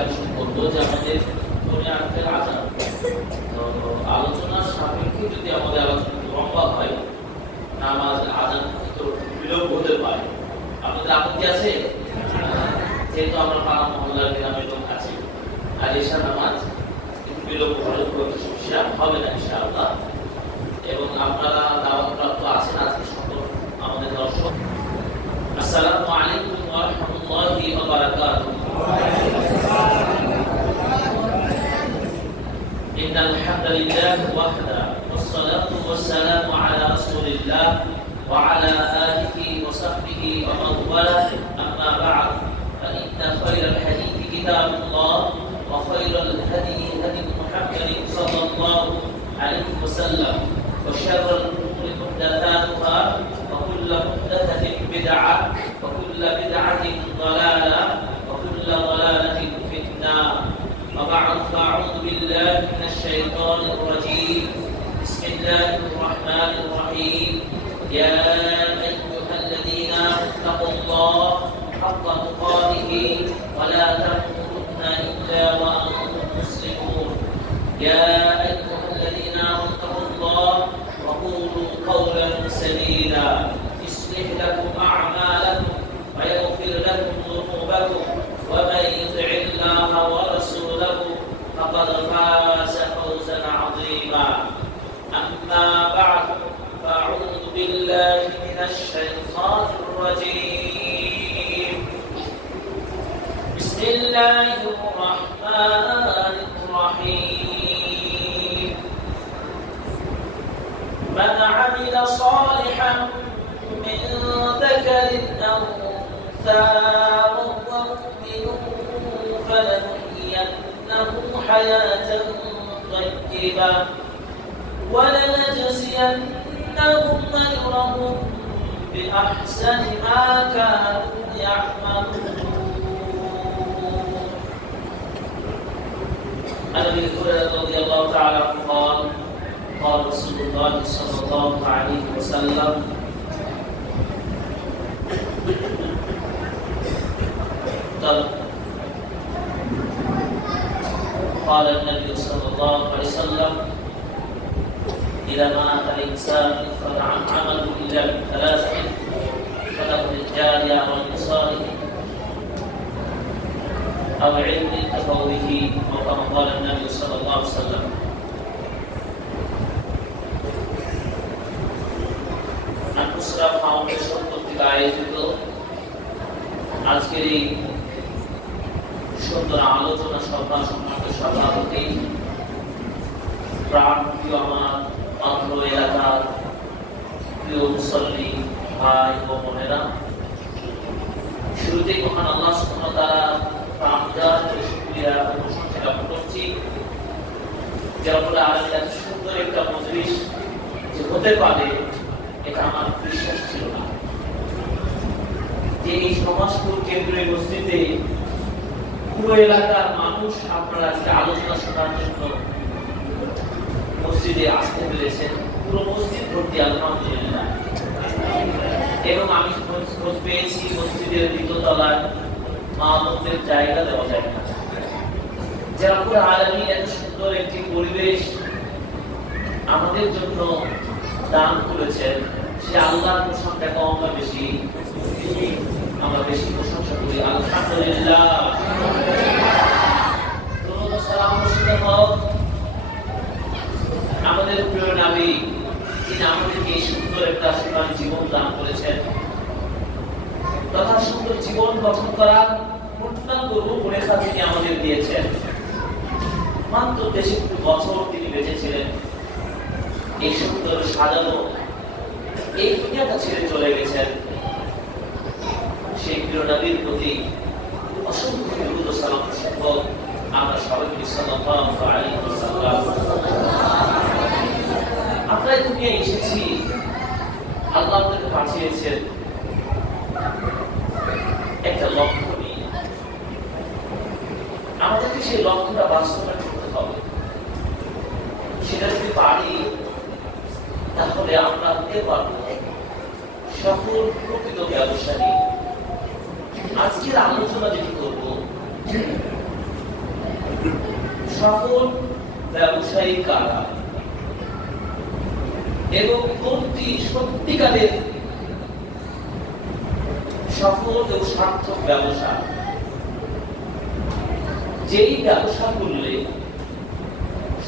আকর্ষণ করবো যে আমাদের আজকের আজান তো আলোচনার সাপেক্ষে যদি আমাদের আলোচনা লম্বা হয় নামাজ আজান তো বিলম্ব হতে পারে। আপনাদের আপত্তি আছে? যেহেতু আমরা পাড়া মহল্লার গ্রামের লোক আছি আর এশার নামাজ বিলম্ব হলে কোনো সমস্যা হবে না ইনশাআল্লাহ। এবং আপনারা দাওয়াতপ্রাপ্ত আছেন আজকে সকল আমাদের দর্শক। আসসালামু আলাইকুম ওয়া রাহমাতুল্লাহি ওয়া বারাকাতুহু। ইন্নাল হামদালিল্লাহি ওয়াহদা ওয়াসসালাতু ওয়াসসালামু আলা রাসূলিল্লাহ ওয়া আলা আলিহি ওয়া সাহবিহি ওয়া মান ওয়ালাহ আম্মা বা'দ ফাইন্না খায়রাল হাদীথি কিতাবুল্লাহ ওয়া খায়রাল হাদী হাদী মুহাম্মাদিন সাল্লাল্লাহু আলাইহি ওয়াসাল্লাম ওয়া শাররাল উমুরি মুহদাসাতুহা ওয়া কুল্লু মুহদাসাতিন বিদআহ ওয়া কুল্লু বিদআতিন দালালাহ ওয়া কুল্লু দালালাতিন ফিন-নার। ওয়া বা'দ ফা'উযু বিল্লাহি মিনাশ শাইতানির রাজীম। বিসমিল্লাহির রাহমানির রাহিম। ইয়া আইয়ুহাল্লাযীনা আমানুত্তাকুল্লাহ হাক্কা তুকাতিহি ওয়া লা তামুতুন্না ইল্লা ওয়া আনতুম মুসলিমুন। ইয়া আইয়ুহাল্লাযীনা আমানুত্তাকুল্লাহ ওয়া কুলু কাওলান সাদীদা يصلح لكم أعمالكم ويغفر لكم ذنوبكم ومن يطع الله ورسوله فقد فاز فوزا عظيما. أما بعد فأعوذ بالله من الشيطان الرجيم. بسم الله الرحمن الرحيم. من عمل صالحا من ذكر أو أنثى وهو مؤمن فلنحيينه حياة طيبة ولنجزينهم أجرهم بأحسن ما كانوا يعملون. عن أبي هريرة رضي الله تعالى عنه قال قال رسول الله صلى الله عليه وسلم قال النبي صلى الله عليه وسلم إذا مات الإنسان انقطع عمله إلا من ثلاث صدقة جارية أو صالح أو علم ينتفع به أو كما قال النبي صلى الله عليه وسلم. আনকুসরা ফাউন্ডেশন কর্তৃক আয়োজিত আজকের এই সুন্দর আলোচনা সভা সম্মানিত সভাপতি প্রাণপ্রিয় আমার অত্র এলাকার প্রিয় মুসল্লি ভাই ও বোনেরা, শুরুতেই মহান আল্লাহ সুবহানাহু ওয়া তাআলা প্রাণদার শুকরিয়া ও প্রশংসা জ্ঞাপন করছি যে রব্বুল আলামিন এত সুন্দর একটা মজলিস যে হতে পারে এটা আমার বিশ্বাস ছিল না। যে এই সমাজপুর কেন্দ্রীয় মসজিদে পুরো এলাকার মানুষ আপনারা আজকে আলোচনা শোনার জন্য মসজিদে আসতে পেরেছেন, পুরো মসজিদ ভর্তি আলহামদুলিল্লাহ। এবং আমি খোঁজ পেয়েছি মসজিদের দ্বিতীয়তলায় মা বোনদের জায়গা দেওয়া যায় না। যে রব্বুল আলামিন এত সুন্দর একটি পরিবেশ আমাদের জন্য দান করেছেন, সে আল্লাহর প্রশংসা কম বা বেশি? আমরা বেশি প্রশংসা করি আলহামদুলিল্লাহ। দরুদ ও সালাম বর্ষিত হোক আমাদের প্রিয় নবী, যিনি আমাদেরকে এই সুন্দর একটা আশীর্বাদ জীবন দান করেছেন তথা সুন্দর জীবন গঠন করার পূর্ণাঙ্গ রূপরেখা তিনি আমাদের দিয়েছেন। মাত্র 63 বছর তিনি বেঁচে ছিলেন, এই সুন্দর সাজানো এই দুনিয়াটা ছেড়ে চলে গেছেন। সেই প্রিয় নবীর প্রতি অসংখ্য দরুদ ও সালাম হোক। আমরা সবাইকে সাল্লাল্লাহু আলাইহি ওয়াসাল্লাম। আমরা এই দুনিয়ায় এসেছি, আল্লাহ আমাদেরকে পাঠিয়েছেন একটা লক্ষ্য নিয়ে। আমাদেরকে সেই লক্ষ্যটা বাস্তবায়ন করতে হবে। সেটা যদি পারি তাহলে আমরা হতে পারবো সকল প্রকৃত ব্যবসায়ী। আজকের আলোচনা যেটি করবো সফল ব্যবসায়ী কারা এবং কোনটি সত্যিকারের সফল ও সার্থক ব্যবসা, যেই ব্যবসা করলে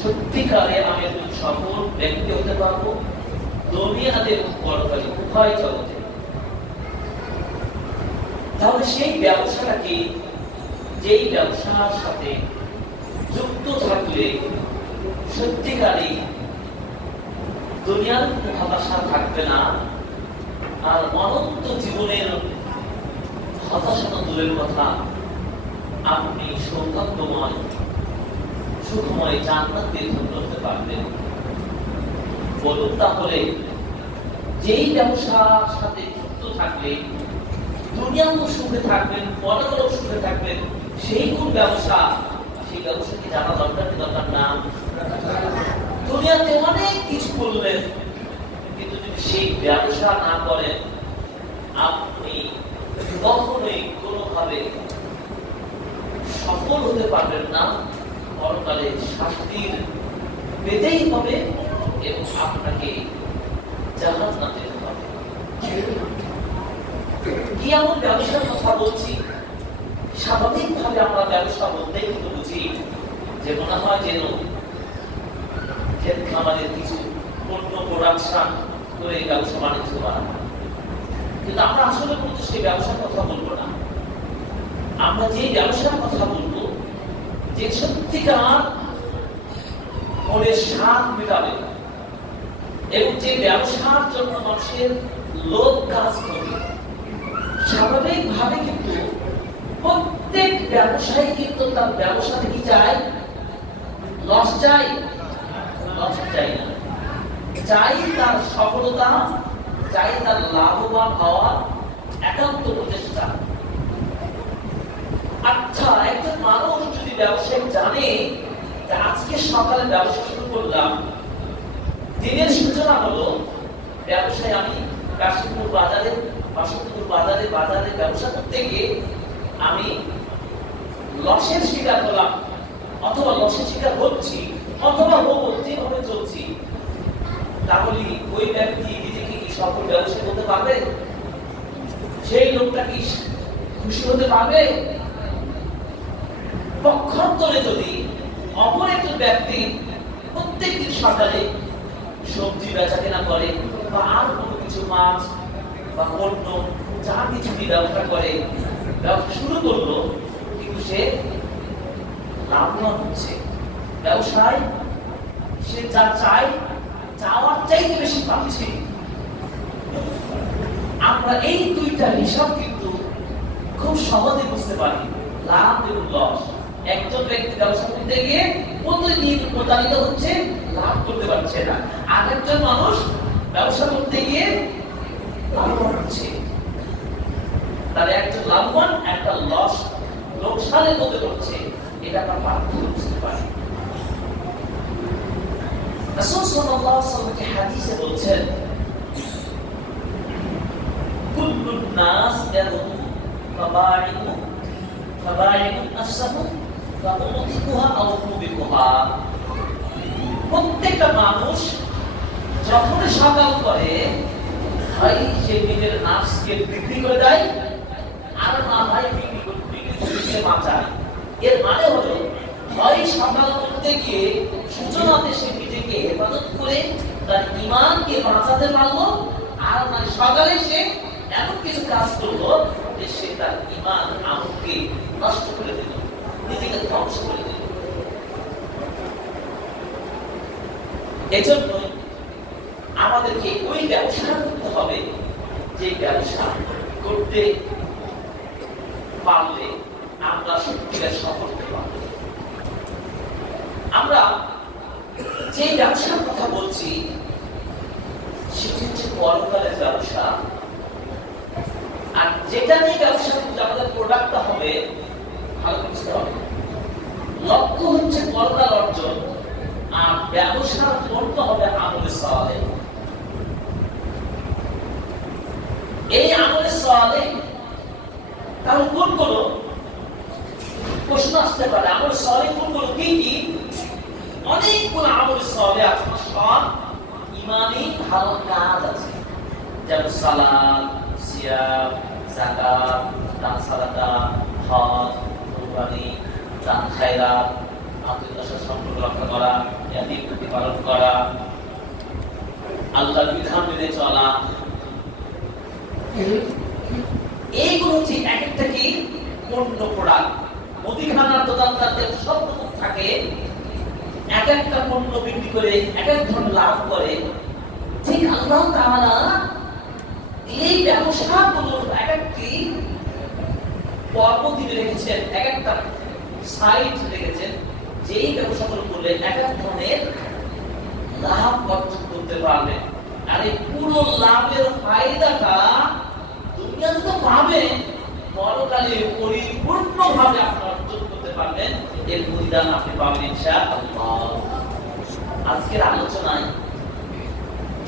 সত্যিকারে আমি একজন সফল ব্যক্তি হতে পারবো দুনিয়াতে এবং পরকালে উভয় জগতে। তাহলে সেই ব্যবসাটা কি, যেই ব্যবসার সাথে যুক্ত থাকলে সত্যিকারই দুনিয়ার কোনো হতাশা থাকবে না, আর অনন্ত জীবনের হতাশা দূরের কথা, আপনি সৌভাগ্যময় সুখময় জান্নাত দীর্ঘ করতে পারবেন। বলুন তাহলে যেই ব্যবসার সাথে যুক্ত থাকলে দুনিয়াও সুখে থাকবেন, পরকালেও সুখে থাকবেন, সেই কোন ব্যবসা? সেই ব্যবসা কি জানা দরকার কি দরকার না? দুনিয়াতে অনেক কিছু করলেন, কিন্তু যদি সেই ব্যবসা না করেন আপনি কখনোই কোনোভাবে সফল হতে পারবেন না, পরকালে শাস্তির পেতেই হবে এবং আপনাকে জাহান্নামে যেতে হবে। কি এমন ব্যবসার কথা বলছি? স্বাভাবিকভাবে আমরা ব্যবসা বলতেই কিন্তু বুঝি যে মনে হয় যেন ক্ষেত খামারের কিছু পণ্য প্রোডাকশন করে ব্যবসা বাণিজ্য করা, কিন্তু আমরা আসলে কিন্তু সেই ব্যবসার কথা বলবো না। আমরা যে ব্যবসার কথা বলবো যে সত্যিকার মনের স্বাদ মেটাবে এবং যে ব্যবসার জন্য মানুষের লোভ কাজ করবে। স্বাভাবিকভাবে কিন্তু প্রত্যেক ব্যবসায়ী কিন্তু তার ব্যবসাতে কি চায়? লস চাই? লস চাই না, চাই তার সফলতা, চাই তার লাভবান হওয়ার একান্ত প্রচেষ্টা। আচ্ছা, একজন মানুষ যদি ব্যবসায়ী জানে যে আজকে সকালে ব্যবসা শুরু করলাম, দিনের সূচনা হলো ব্যবসায় আমি কাশীপুর বাজারে বাজারে ব্যবসা করতে গিয়ে আমি লসের শিকার হলাম, অথবা লসের শিকার হচ্ছি, অথবা হবো, যেভাবে চলছি, তাহলে ওই ব্যক্তি নিজেকে কি সফল ব্যবসায়ী করতে পারবে? সেই লোকটা কি খুশি হতে পারবে? পক্ষান্তরে যদি অপর একজন ব্যক্তি প্রত্যেকদিন সকালে সবজি বেচা কেনা করে বা আর কোনো কিছু মাছ বা পণ্য যা কিছু ব্যবসা করে, ব্যবসা শুরু করলো, কিন্তু সে লাভবান হচ্ছে, ব্যবসায় সে যা চায় চাওয়ার চাইতে বেশি পাচ্ছে। আমরা এই দুইটা হিসাব কিন্তু খুব সহজে বুঝতে পারি, লাভ এবং লস। একজন ব্যক্তি ব্যবসা করতে গিয়ে প্রতিদিন প্রতারিত হচ্ছে, লাভ করতে পারছে না। আর একজন মানুষ ব্যবসা করতে গিয়ে লাভবান হচ্ছে। তাহলে একজন লাভবান, একটা লস, লোকসানের মধ্যে করছে, এটা আমরা পার্থক্য বুঝতে পারি। রাসূল সাল্লাল্লাহু আলাইহি ওয়াসাল্লাম হাদিসে বলছেন, কুল্লুন নাস ইয়াদু ফাবাইউ নাফসাহু ফাউতিকুহা আও তুবিকুহা। প্রত্যেকটা মানুষ যখন সকাল করে হয় সে নিজের নাফসকে বিক্রি করে দেয়, আর না হয় বিক্রি করে বাঁচায়। এর মানে হলো হয় সকাল করতে গিয়ে সূচনাতে সে নিজেকে হেফাজত করে তার ঈমানকে বাঁচাতে পারলো, আর মানে সকালে সে এমন কিছু কাজ করলো যে সে তার ঈমান আমলকে নষ্ট করে দিল, নিজেকে ধ্বংস করে দিল। এজন্য আমাদেরকে ওই ব্যবসা করতে হবে যে ব্যবসা করতে পারলে আমরা সত্যিকার সফল হতে পারব। আমরা যে ব্যবসার কথা বলছি সেটি হচ্ছে পরকালের ব্যবসা, আর যেটা নিয়ে ব্যবসা করতে আমাদের প্রোডাক্টটা হবে ভালো বুঝতে হবে। লক্ষ্য হচ্ছে পরকাল অর্জন, আর ব্যবসা করতে হবে আমলে সালেহ। এই আমলে সালেহ তাহলে কোন কোন প্রশ্ন আসতে পারে, আমলে সালেহ কোন কোন কি কি? সব ইমানি ভালো কাজ আছে, যেমন সালাত, সিয়াম, যাকাত, দান সালাতা, হজ, কুরবানি, দান খায়রাত, আত্মীয়তার সম্পর্ক রক্ষা করা, ইয়াতিম প্রতিপালন করা, আল্লাহর বিধান মেনে চলা। এইগুলো হচ্ছে এক একটা কি পণ্য প্রোডাক্ট। মুদিখানার দোকানদারদের সব রকম থাকে, এক একটা পণ্য বিক্রি করে এক এক ধরনের লাভ করে। ঠিক আল্লাহ তাআলা এই ব্যবসাগুলোর এক একটি পর্ব দিয়ে রেখেছেন, এক একটা সাইট রেখেছেন, যেই ব্যবসাগুলো করলে এক এক ধরনের লাভ অর্জন করতে পারবেন। আর এই পুরো লাভের ফায়দাটা দুনিয়াতে তো পাবেন, পরকালে পরিপূর্ণভাবে আপনি অর্জন করতে পারবেন। এর পরিদান আপনি পাবেন ইনশাআল্লাহ। আজকের আলোচনায়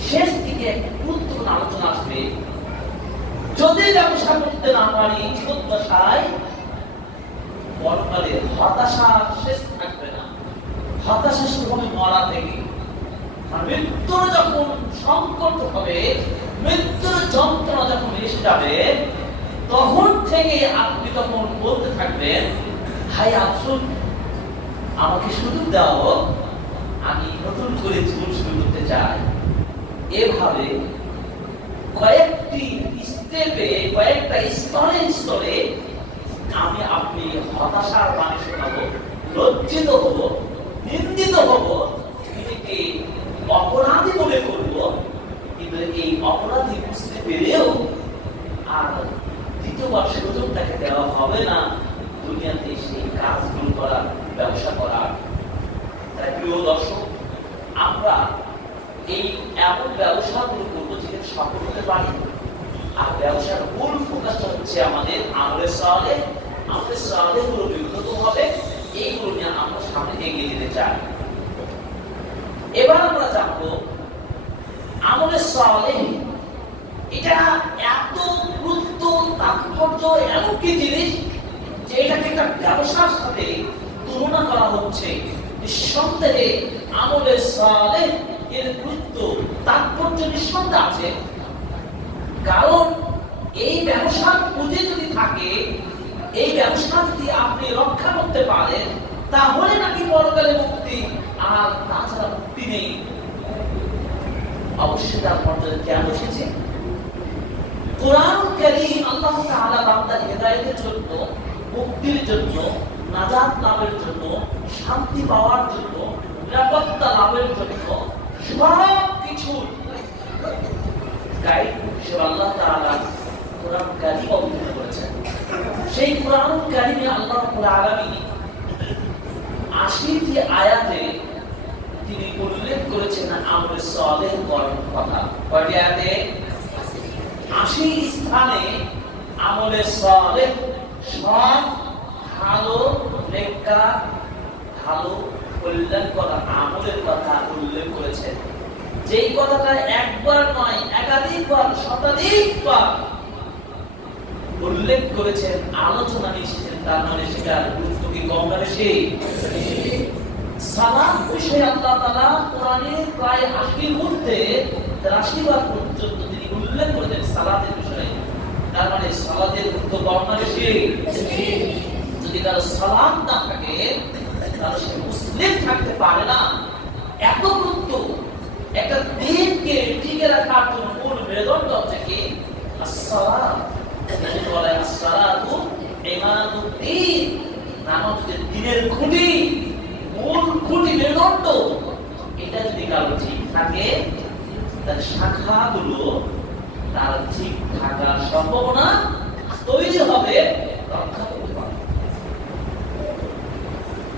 শেষ দিকে একটা গুরুত্বপূর্ণ আলোচনা আসবে। যদি ব্যবসা করতে না পারি জীবদ্দশায়, পরকালে হতাশা শেষ থাকবে না। হতাশা শুরু হবে মরা থেকে। মৃত্যুর যখন সংকট হবে, মৃত্যুর যন্ত্রণা যখন এসে যাবে, তখন থেকে আপনি তখন বলতে থাকবেন, হায় আফসোস, আমাকে সুযোগ দাও, আমি নতুন করে জীবন শুরু করতে চাই। এভাবে কয়েকটি স্টেপে, কয়েকটা স্তরে স্তরে আমি আপনি হতাশার বাণী শোনাবো, লজ্জিত হব, নিন্দিত হব, নিজেকে অপরাধী মনে করব। কিন্তু এই অপরাধী বুঝতে পেরেও আর দ্বিতীয়বার সুযোগ তাকে দেওয়া হবে না দুনিয়াতে সেই কাজগুলো করার, ব্যবসা করার। তাই প্রিয় দর্শক, আমরা এই এমন ব্যবসাগুলো করবো যেখানে সফল হতে পারি। আর ব্যবসার মূল ফোকাসটা হচ্ছে আমাদের আমলের সালেহ। আমলের সালেহ গুলো বিব্রত হবে, এইগুলো নিয়ে আমরা সামনে এগিয়ে যেতে চাই। এবার আমরা জানবো আমলের সালেহ এটা এত গুরুত্ব, তাৎপর্য, এমন কি জিনিস যে এটাকে একটা ব্যবসার সাথে তুলনা করা হচ্ছে। নিঃসন্দেহে আমলের সালেহ এর গুরুত্ব, তাৎপর্য নিঃসন্দেহে আছে। কারণ এই ব্যবসার পুঁজি যদি থাকে, এই ব্যবসা যদি আপনি রক্ষা করতে পারেন, তাহলে নাকি পরকালে মুক্তি, আর তাছাড়া মুক্তি নেই। অবশ্যই তার মর্যাদা কেন এসেছে? কোরআন কারীম আল্লাহ তাআলা বান্দার হেদায়েতের জন্য, মুক্তির জন্য, নাজাত লাভের জন্য, শান্তি পাওয়ার জন্য, নিরাপত্তা লাভের জন্য সবকিছু গাইড হিসেবে আল্লাহ তাআলা কোরআন কারীম অবতীর্ণ করেছেন। সেই কোরআন কারীমে আল্লাহ রাব্বুল আলামিন ৮০টি আয়াতে তিনি উল্লেখ করেছেন আমলে সালেহ করার কথা। কয়টি আয়াতে? ৮০ স্থানে আমলে সালেহ, সৎ, ভালো, নেককার, ভালো, কল্যাণ করা আমলের কথা উল্লেখ করেছেন। যেই কথাটা একবার নয়, একাধিকবার, শতাধিকবার উল্লেখ করেছেন, আলোচনা এসেছেন, তার মানে সেটার গুরুত্ব কি কম না বেশি? সালাত বিষয়ে আল্লাহ তাআলা কোরআনে প্রায় ৮০ মধ্যে ৮৩ বার পর্যন্ত তিনি উল্লেখ করেছেন সালাতের বিষয়ে। তার মানে সালাতের গুরুত্ব কম না বেশি? যদি কারো সালাত না থাকে, তাহলে সে মুসলিম থাকতে পারে না। এত গুরুত্ব। একটা দিনকে টিকে রাখার জন্য মূল মেরুদণ্ড হচ্ছে কি? as-সালাত। বলে as-সালাতু ইমাদুদ্দিন, নামাজ হচ্ছে দ্বীনের খুঁটি, মূল খুঁটি, মেরুদণ্ড। এটা যদি কারো ঠিক থাকে, তার শাখাগুলো তার ঠিক থাকার সম্ভাবনা তৈরি হবে, রক্ষা করতে পারবে।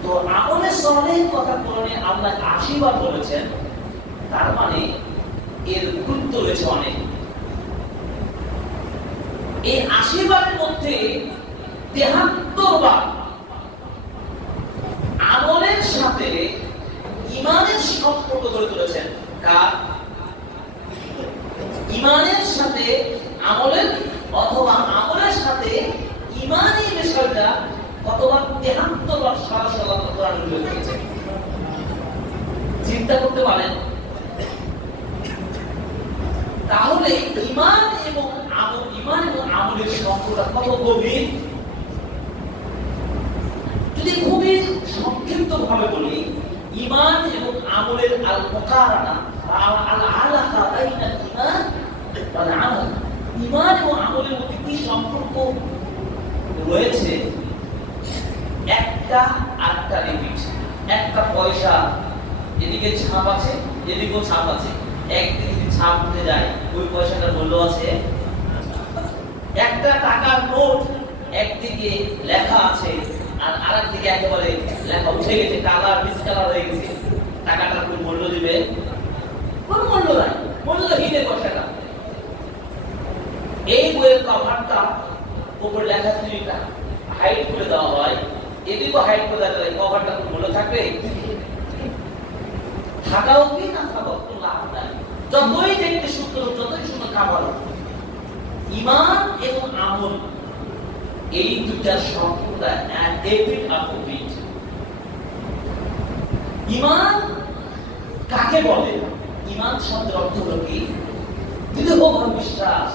তো আমলে সালেহ কথা কোরআনে আল্লাহ ৮০ বার বলেছেন, তার মানে এর গুরুত্ব রয়েছে অনেক। এই ৮০ বারের মধ্যে ৭৩ বার আমলের সাথে ঈমানের সম্পর্ক গড়ে তুলেছেন। কার? ঈমানের সাথে আমলের, অথবা আমলের সাথে ঈমানের বিষয়টা কতবার? ৭৩ বার সরাসরি কোরআনে উল্লেখ করেছে। চিন্তা করতে পারেন তাহলে ঈমান এবং আমলের সম্পর্ক কত গভীর। যদি খুবই সংক্ষিপ্ত ভাবে বলি, ঈমান এবং আমলের আল মুকারানা আল আলাকা বাইনাল ঈমান ওয়াল আমল, ঈমান এবং আমলের মধ্যে কি সম্পর্ক রয়েছে? একটা আটটা রিপিট, একটা পয়সা এদিকে ছাপ আছে এদিকেও ছাপ আছে, একদিকে যদি ছাপ উঠে যায় ওই পয়সাটার মূল্য আছে। একটা টাকার নোট একদিকে লেখা আছে আর আরেকদিকে একেবারে লেখা উঠে গেছে, কালার ডিসকালার হয়ে গেছে, টাকাটার কোনো মূল্য দিবে? কোনো মূল্য নাই, মূল্যহীন পয়সাটা। এই বইয়ের কভারটা উপরে লেখা যদি হাইড করে দেওয়া হয়, এদিকেও হাইড করে দেওয়া হয়, কভারটা কোনো মূল্য থাকবে? থাকাও কি না থাকাও কোনো লাভ নাই, যতই দেখতে সুন্দর, যতই সুন্দর খাবার। ঈমান এবং আমল এই দুটা সম্পূর্ণ এপিট অপোজিট। ঈমান কাকে বলে? ঈমান শব্দের অর্থ হলো কি? দৃঢ় বিশ্বাস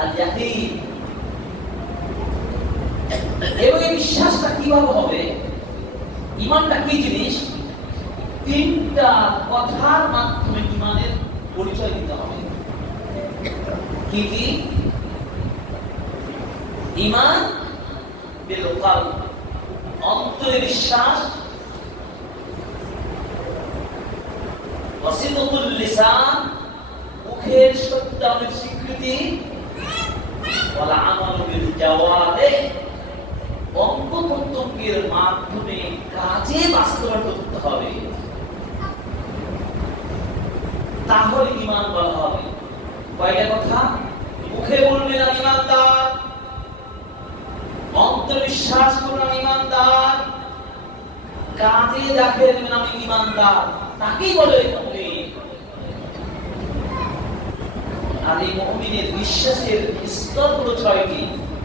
আর ইয়াকিন। এবং এই বিশ্বাসটা কিভাবে হবে? ঈমানটা কি জিনিস? তিনটা কথার মাধ্যমে ঈমানের পরিচয় দিতে হবে। কি কি? ঈমান বিল কলব, অন্তরে বিশ্বাস, ওয়াসিদকুল লিসান, মুখের সত্যায়নের স্বীকৃতি, ওয়াল আমালু বিল জাওয়ারিহ, অঙ্গ প্রত্যঙ্গের মাধ্যমে কাজে বাস্তবায়ন করতে হবে, তাহলে ঈমান বলা হবে। কয়টা কথা? মুখে বলবেন আমি ঈমানদার, অন্তরে বিশ্বাস করবেন আমি ঈমানদার, কাজে দেখাবেন আমি ঈমানদার, তাকেই বলে মুমিন। আর এই মুমিনের বিশ্বাসের স্তরগুলো 6টি।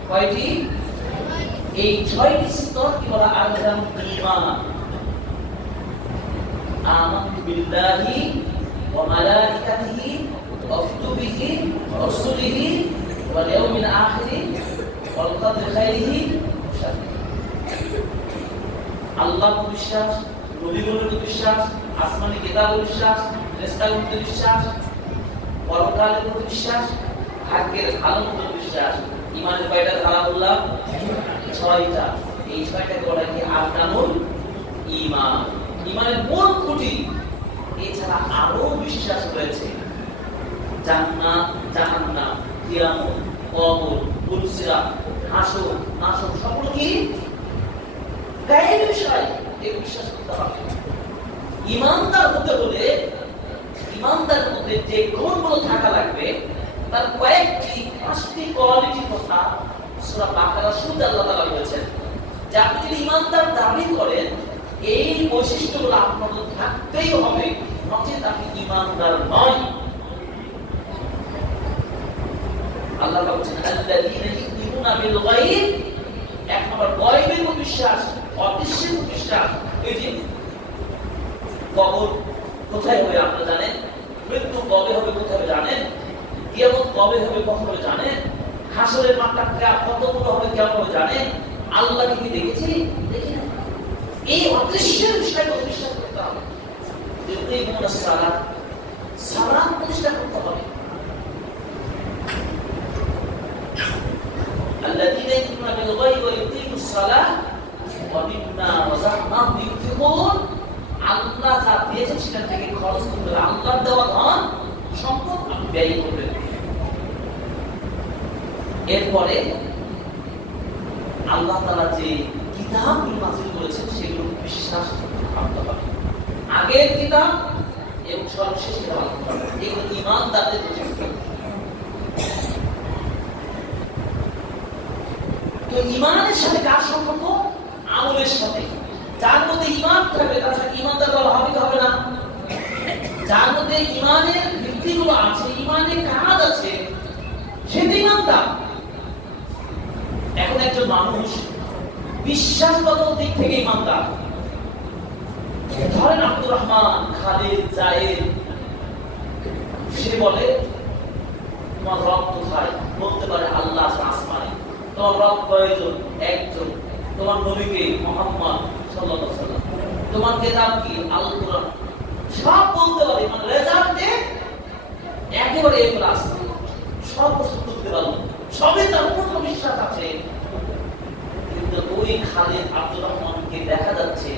কয়টি? এই 6টি স্তরকে বলা আরকানুল ঈমান। আমানতু বিল্লাহি ওয়া মালাইকাতিহি ওয়া কুতুবিহি ওয়া রাসূলিহি ওয়াল ইয়াউমিল আখির ওয়াল কদরি খাইরিহি ওয়া শাররিহি। আল্লাহর বিশ্বাস, নবীগুলোর বিশ্বাস, আসমানি কিতাবের বিশ্বাস, ফেরেশতার প্রতি বিশ্বাস, পরকালের প্রতি বিশ্বাস, ভাগ্যের ভালোর প্রতি বিশ্বাস। ঈমানের কয়টা ধারা বললাম? 6টা। এই 6টাকে বলা হয় আরকানুল ঈমান, ঈমানের মূল খুঁটি। এছাড়া আরো বিশ্বাস রয়েছে জান্নাত, জাহান্নাম, কিয়ামত, কবর, পুলসিরাত, হাসর, নাসর, সবগুলো কি গায়েবী বিষয়। এই বিশ্বাস করতে হবে। ঈমানদার হতে হলে ঈমানদারের মধ্যে যে গুণগুলো থাকা লাগবে তার কয়েকটি 5টি কোয়ালিটি কথা সূরা বাকারা শুরুতে আল্লাহ তাআলা বলেছেন যে আপনি যদি ঈমানদার দাবি করেন এই বৈশিষ্ট্যগুলো আপনার মধ্যে থাকতেই হবে, নচেত আপনি ঈমানদার নয়। আল্লাহ বলেছেন আল্লাযীনা ইউমিনুনা বিল গায়ব, এক নম্বর গায়বের বিশ্বাস, অদৃশ্যের বিশ্বাস। এই যে কবর কোথায় হবে আপনারা জানেন, মৃত্যু কবে হবে কোথায় জানেন, কিয়ামত কবে হবে কখন হবে জানেন, হাসরের মাঠটা কত বড় হবে কেমন হবে জানেন, আল্লাহকে কি দেখেছি? দেখি না। এই অদৃশ্যের বিষয়টা বিশ্বাস করতে হবে। এই সালাত, সালাত প্রতিষ্ঠা করতে হবে। আল্লাযীনা ইউমিনুনা বিল গায়বি ওয়া ইউকিমুস সালাহ ওয়া মিম্মা রাযাকনাহুম ইউনফিকুন। আল্লাহ যা দিয়েছেন সেটা থেকে খরচ করতে হবে। আল্লাহর দেওয়া ধন সম্পদ আপনি ব্যয় করবেন। এরপরে আল্লাহ তাআলা যে কিতাবগুলো নাযিল করেছেন সেগুলো বিশ্বাস করতে হবে। আগের কিতাব এবং সর্বশেষ কিতাব এগুলো ঈমানদারদের বৈশিষ্ট্য। তো ঈমানের সাথে কার সম্পর্ক? আমলের সাথে। যার মধ্যে ঈমান থাকবে তার সাথে ঈমানদার বলা হবে কি হবে না? যার মধ্যে ঈমানের ভিত্তিগুলো আছে, ঈমানের কাজ আছে, সেটা ঈমানদার। এখন একজন মানুষ বিশ্বাসগত দিক থেকে ঈমানদার, ধরেন আব্দুর রহমান, খালিদ, জায়েদ, সে বলে তোমার রব কোথায়? বলতে পারে আল্লাহ আছে আসমানে। তোমার রব কয়জন? একজন। তোমার নবীকে মুহাম্মদ সাল্লাল্লাহু আলাইহি ওয়াসাল্লাম। তোমার কিতাব কি? আল কোরআন। সব বলতে পারে, মানে রেজাল্টে একেবারে এ ক্লাস সব সত্য করতে পারলো, সবে তার পূর্ণ বিশ্বাস আছে। কিন্তু ওই খালিদ আব্দুর রহমানকে দেখা যাচ্ছে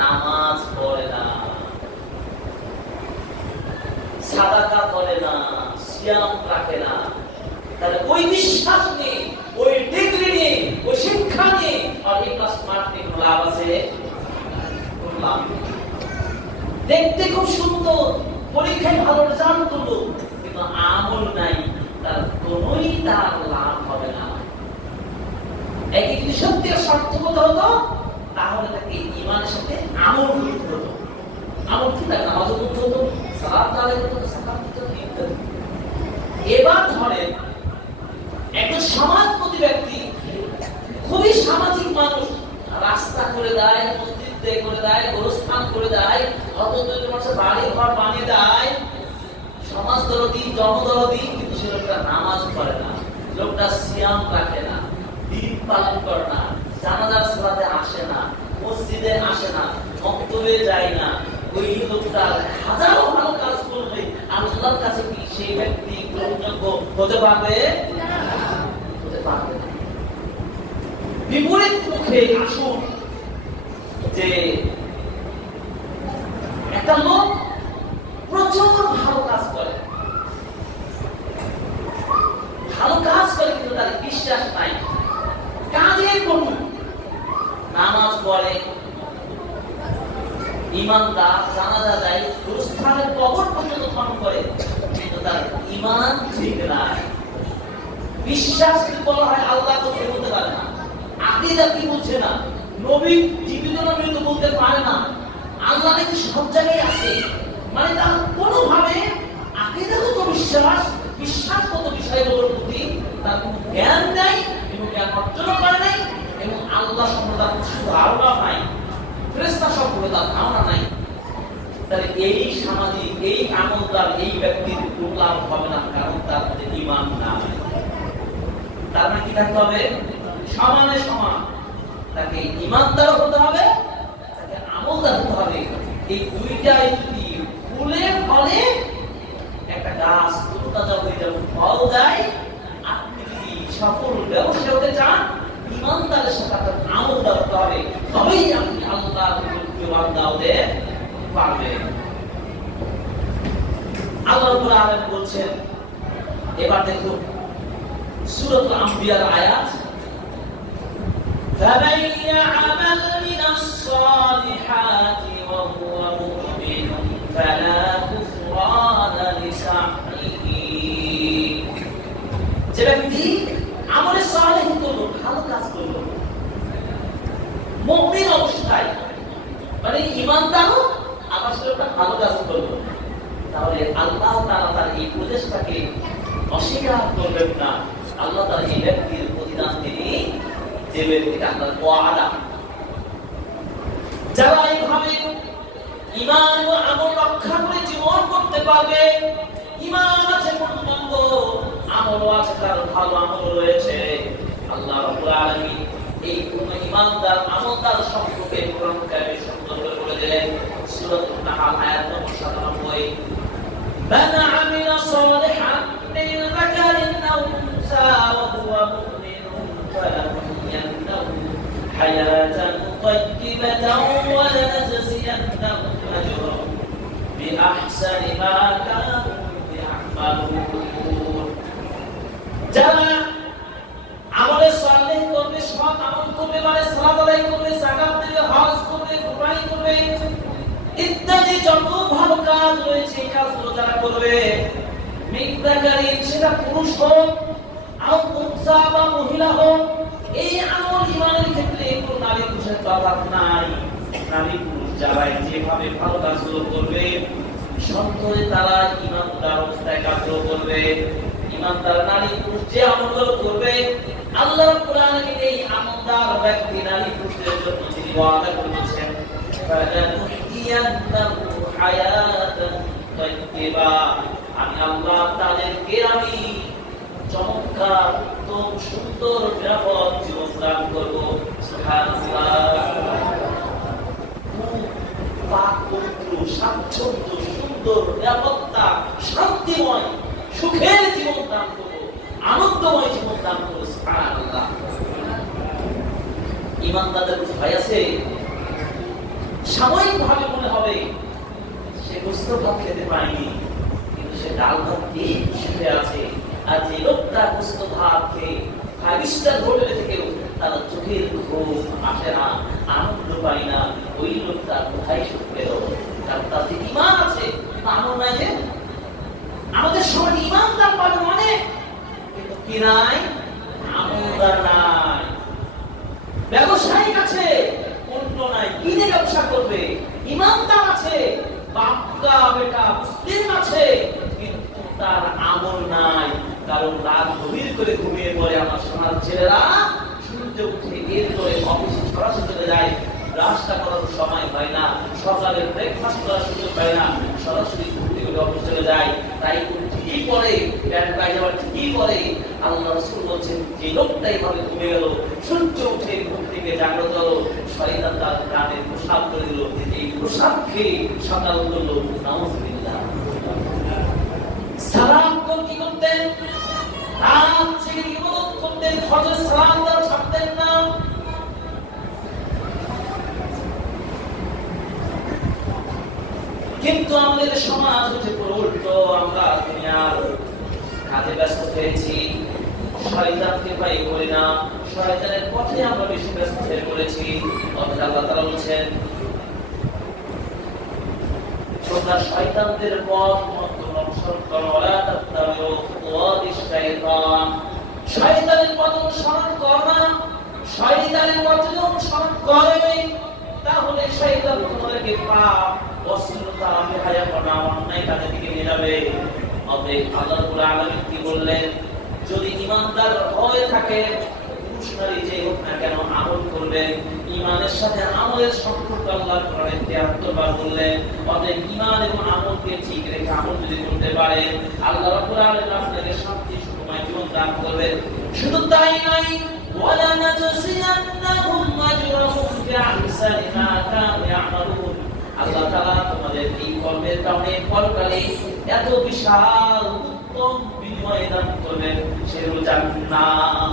নামাজ পড়ে না, সাদাকা করে না, সিয়াম রাখে না। তাহলে ওই বিশ্বাস নেই, ওই ডিগ্রি নেই, ওই শিক্ষা নেই, আর এই ক্লাস মার্ক নেই, কোনো লাভ আছে? কোনো লাভ নেই। দেখতে খুব সুন্দর, পরীক্ষায় ভালো রেজাল্ট করলো, কিন্তু আমল নাই, তার কোনোই তার লাভ হবে না। একই যদি সত্যি সার্থকতা হতো, তাহলে তাকে ঈমানের সাথে আমল করতে হতো। আমল কি? তার নামাজও পড়তে হতো, সালাত আদায় করতে হতো, যাকাত দিতে হতো, ইত্যাদি। এবার ধরেন একজন সমাজপতি ব্যক্তি, খুবই সামাজিক মানুষ, রাস্তা করে দেয়, মসজিদ করে দেয়, গোরস্থান করে দেয়, বাড়ি ঘর বানিয়ে দেয়, সমাজ দরদি, জনদরদি, কিন্তু সে লোকটা নামাজ পড়ে না, লোকটা সিয়াম রাখে না, দিন পালন করে না, জানাজার সালাতে আসে না, মসজিদে আসে না, মক্তবে যায় না। ওই লোকটা হাজারো ভালো কাজ করবে, আল্লাহর কাছে কি সেই ব্যক্তি গ্রহণযোগ্য হতে পারবে? হতে পারবে না। বিপরীত মুখে আসুন যে একটা লোক প্রচুর ভালো কাজ করে, ভালো কাজ করে, কিন্তু তার বিশ্বাস নাই, কাজে কঠোর, নামাজ পড়ে, ঈমানদার, জানাজা যায়, গুরুস্থানের কবর পর্যন্ত খনন করে, কিন্তু তার ঈমান ঠিক নাই। বিশ্বাস যদি বলা হয় আল্লাহ তো বলতে পারে না, আকীদা কি বুঝে না, নবী জীবিত না মৃত বলতে পারে না, আল্লাহ নাকি সব জায়গায় আছে, মানে তার কোনোভাবে আকীদাগত বিশ্বাস, বিশ্বাসগত বিষয়গুলোর প্রতি তার কোনো জ্ঞান নাই, এবং জ্ঞান অর্জন করে নাই, এবং আল্লাহ সম্পর্কে তার কিছু ধারণা নাই, ফেরেশতা সম্পর্কে তার ধারণা নাই। তাহলে এই সামাজিক, এই আমলদার, এই ব্যক্তির কোনো লাভ হবে না, কারণ তার মধ্যে ঈমান নাই। তার মানে কি থাকতে হবে? সমানে সমান, তাকে ঈমানদার হতে হবে, তাকে আমলদার হতে হবে। এই দুইটাই যদি ফুলে ফলে একটা গাছ তরতাজা হয়ে যাবে, ফল দেয়। আপনি যদি সফল ব্যবসায়ী হতে চান, ঈমানদারের সাথে আপনার আমলদার হতে হবে, তবেই আপনি আল্লাহর বান্দা হতে পারবেন। আল্লাহ রাব্বুল আলামিন বলছেন, এবার দেখুন সূরাতুল আম্বিয়ার আয়াত, فَمَن يَعْمَلْ مِنَ الصَّالِحَاتِ وَهُوَ مُؤْمِنٌ فَلَا كُفْرَانَ لِسَعْيِهِ। যে ব্যক্তি আমলে সালেহ করলো, ভালো কাজ করলো, মুমিন অবস্থায়, মানে ঈমানদারও, আবার সেটা ভালো কাজ করলো, তাহলে আল্লাহ তাআলা তার এই প্রচেষ্টাকে অস্বীকার করবেন না। আল্লাহ তাআলা এই ব্যক্তির প্রতিদান তিনি দেবেন, এটা আল্লাহর ওয়াদা। যারা এইভাবে ঈমান ও আমল রক্ষা করে জীবন করতে পারবে, ঈমান আছে পূর্ণাঙ্গ, আমল আছে, তার ভালো আমল রয়েছে, আল্লাহ রাব্বুল আলামিন এই পূর্ণ ঈমানদার আমলদার সম্পর্কে কোরআন কারীমে সুন্দর করে বলে দিলেন। সূরাতুন নাহল আয়াত নম্বর 97, মান আমিলা সালিহান মিন যাকারিন আও উনসা ওয়া হুয়া মুমিনুন ফালানুহইয়ান্নাহু হায়াতান তাইয়্যিবাতান ওয়া লানাজজিয়ান্নাহুম আজরাহুম বিআহসানি মা কানু ইয়ামালুন। যারা আমলে সালেহ করবে, সৎ আমল করবে, মানে সালাত আদায় করবে, যাকাত দেবে, হজ করবে, কুরবানি করবে, ইত্যাদি যত ভালো কাজ রয়েছে, এই কাজগুলো যারা করবে, মিথ্যাকারী, সেটা পুরুষ হোক আর উনসা বা মহিলা হোক, এই আমল ঈমানের ক্ষেত্রে কোনো নারী পুরুষের তফাৎ নাই। নারী পুরুষ যারা যেভাবে ভালো কাজগুলো করবে, সন্তরে তারা ঈমানদার অবস্থায় কাজগুলো করবে, ঈমানদার নারী পুরুষ যে আমলগুলো করবে, আল্লাহ রাব্বুল আলামিন এই আমলদার ব্যক্তি নারী পুরুষদের জন্য তিনি ওয়াদা করেছেন, ফালানুহইয়ান্নাহু হায়াতান তাইয়্যিবা, আমি আল্লাহ তাদেরকে আমি চমৎকার উত্তম সুন্দর নিরাপদ জীবন দান করবো। স্বাচ্ছন্দ্য সুন্দর নিরাপত্তা শান্তিময় সুখের জীবন দান করবো, আনন্দময় জীবন দান করবো। সুবহানাল্লাহ। ইমানদারদের ভয় আছে। সাময়িক ভাবে মনে হবে সে গোস্ত ভাত খেতে পারেনি, কিন্তু সে ডাল ভাত খেয়ে সুখে আছে। আর যে লোকটা গোস্ত ভাত খেয়ে 5 স্টার হোটেলে থেকেও তার চোখের ঘুম আসে না, আনন্দ পায় না, ওই লোকটা কোথায় সুখ পেল? কারণ তাতে ঈমান আছে, আমল নাই। যে আমাদের সমাজ ঈমানদার পাবে অনেক, কিন্তু কি নাই? আমলদার নাই। ব্যবসায়িক আছে, অন্য নাই, কিনে ব্যবসা করবে। ঈমানদার আছে, বাপকা বেটা মুসলিম আছে, কিন্তু তার আমল নাই। কারণ রাত গভীর করে ঘুমিয়ে পড়ে আমার সোনার ছেলেরা, সূর্য উঠে এর করে অফিসে সরাসরি চলে যায়, রাস্তা করার সময় হয় না, সকালের ব্রেকফাস্ট করার সুযোগ পায় না, সরাসরি ঘুরতে ঘুরে অফিস চলে যায়। তাই ঠিকই পরে প্যান্ট পায়জামা ঠিকই পরে। আল্লাহ রাসূল বলছেন যে লোকটা এইভাবে ঘুমিয়ে গেল, সূর্য উঠে ঘুম থেকে জাগ্রত হলো, শয়তান তার কানে প্রসাব করে দিল, এই প্রসাব খেয়ে সকাল উঠলো। নাউযুবিল্লাহ। সালাম কি করতেন? রাত জেগে ইবাদত করতেন, ফজর সালাম তারা ছাড়তেন না। কিন্তু আমাদের সমাজ হচ্ছে পুরো উল্টো। আমরা দুনিয়ার কাজে ব্যস্ত হয়েছি, শয়তানকে ভয় করি না, শয়তানের পথে আমরা বেশি ব্যস্ত হয়ে পড়েছি। অর্থাৎ আল্লাহ তাআলা বলেছেন তোমরা শয়তানদের পথ অনুসরণ করো, ওয়া তাত্তাবিউ খুতুওয়াতিশ শাইতান। শয়তানের পথ অনুসরণ করো না। শয়তানের পথ অনুসরণ করবে তাহলে শয়তান তোমাদেরকে পাপ, অশ্লীলতা, বেহায়াপনা, অন্যায় কাজের দিকে নিয়ে যাবে। অতএব আল্লাহ রাব্বুল আলামিন কি বললেন? যদি ঈমানদার হয়ে থাকে, পুরুষ নারী যে হোক না কেন আমল করবেন। ঈমানের সাথে আমলের সম্পর্ক আল্লাহ কোরআনে 73 বার বললেন। অতএব ঈমান এবং আমলকে ঠিক রেখে আমল যদি করতে পারেন, আল্লাহ রাব্বুল আলামিন আপনাকে শান্তি সুখময় জীবন দান করবেন। শুধু তাই নয়, ওয়ালা নাজসিয়ান্নাহুম আজরাহুম বিআহসানি মা কানু ইয়ামালুন। আল্লাহ তাআলা তোমাদের এই কর্মের কারণে পরকালে এত বিশাল উত্তম বিনিময় দান করবেন, সেগুলো জান্নাত।